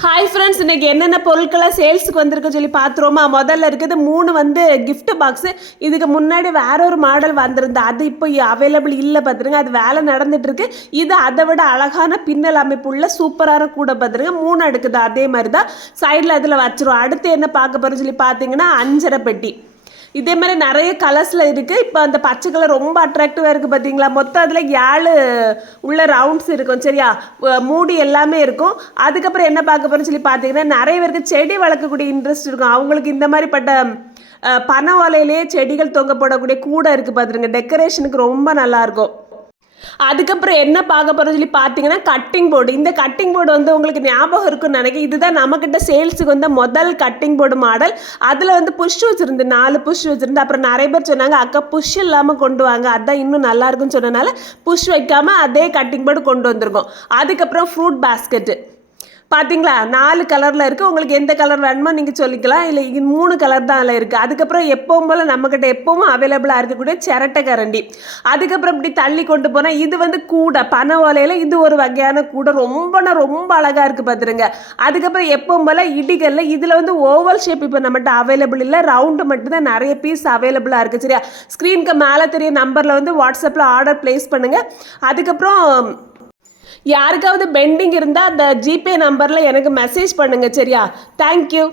Hi friends இன்னைக்கு என்னென்ன பொருட்கள்லாம் சேல்ஸுக்கு வந்திருக்கு சொல்லி பார்த்துருவோமா? முதல்ல இருக்குது மூணு வந்து கிஃப்ட் பாக்ஸு இதுக்கு முன்னாடி வேற ஒரு மாடல் வந்திருந்தா அது இப்போ அவைலபிள் இல்லை பார்த்துருங்க. அது வேலை நடந்துகிட்ருக்கு இது அதை விட அழகான பின்னல் அமைப்புள்ள சூப்பரான கூட பார்த்துருங்க. மூணு அடுக்குது அதே மாதிரி தான் சைடில் அதில் வச்சிரும் அடுத்து என்ன பார்க்க போகிறோம் சொல்லி பார்த்தீங்கன்னா அஞ்சரை பெட்டி. இதே மாதிரி நிறைய கலர்ஸில் இருக்குது இப்போ அந்த பச்சை கலர் ரொம்ப அட்ராக்டிவாக இருக்குது பார்த்தீங்களா மொத்தம் அதில் ஏழு உள்ள ரவுண்ட்ஸ் இருக்கும் சரியா? மூடி எல்லாமே இருக்கும். அதுக்கப்புறம் என்ன பார்க்க போகிறோம்னு சொல்லி பார்த்தீங்கன்னா நிறைய பேருக்கு செடி வளர்க்கக்கூடிய இன்ட்ரெஸ்ட் இருக்கும். அவங்களுக்கு இந்த மாதிரிப்பட்ட பனை ஓலையிலேயே செடிகள் தொங்க போடக்கூடிய கூடை இருக்குது பார்த்துருங்க டெக்கரேஷனுக்கு ரொம்ப நல்லாயிருக்கும் அதுக்கப்புறம் என்ன பார்க்க போகிறோம் சொல்லி பார்த்தீங்கன்னா கட்டிங் போர்டு இந்த கட்டிங் போர்டு வந்து உங்களுக்கு ஞாபகம் இருக்குன்னு நினைக்கிறேன். இதுதான் நம்மக்கிட்ட சேல்ஸுக்கு வந்த முதல் கட்டிங் போர்டு மாடல் அதில் வந்து புஷ் வச்சுருந்து நாலு புஷ் வச்சுருந்து அப்புறம் நிறைய பேர் சொன்னாங்க அக்கா புஷ் இல்லாமல் கொண்டு வாங்க. அதுதான் இன்னும் நல்லா இருக்குன்னு சொன்னனால புஷ் வைக்காமல் அதே கட்டிங் போர்டு கொண்டு வந்திருக்கோம். அதுக்கப்புறம் ஃப்ரூட் பாஸ்கெட்டு பார்த்தீங்களா நாலு கலரில் இருக்குது உங்களுக்கு எந்த கலர் வேணுமோ நீங்கள் சொல்லிக்கலாம். இல்லை இது மூணு கலர் தான் அதில் இருக்குது அதுக்கப்புறம் எப்பவும் போல் நம்மக்கிட்ட எப்பவும் அவைலபிளாக இருக்கக்கூடிய சிரட்டை கரண்டி. அதுக்கப்புறம் இப்படி தள்ளி கொண்டு போனால் இது வந்து கூடை பனை ஓலையில் இது ஒரு வகையான கூடை. ரொம்பனா ரொம்ப அழகாக இருக்குது பார்த்துருங்க அதுக்கப்புறம் எப்பவும் போல் இடிகளில் இதில் வந்து ஓவல் ஷேப் இப்போ நம்மகிட்ட அவைலபிள் இல்லை. ரவுண்டு மட்டும்தான் நிறைய பீஸ் அவைலபிளாக இருக்குது சரியா? ஸ்க்ரீனுக்கு மேலே தெரிய நம்பரில் வந்து வாட்ஸ்அப்பில் ஆர்டர் ப்ளேஸ் பண்ணுங்கள் அதுக்கப்புறம் யாருக்காவது பெண்டிங் இருந்தால் அந்த ஜிபே நம்பரில் எனக்கு மெசேஜ் பண்ணுங்கள் சரியா? தேங்க்யூ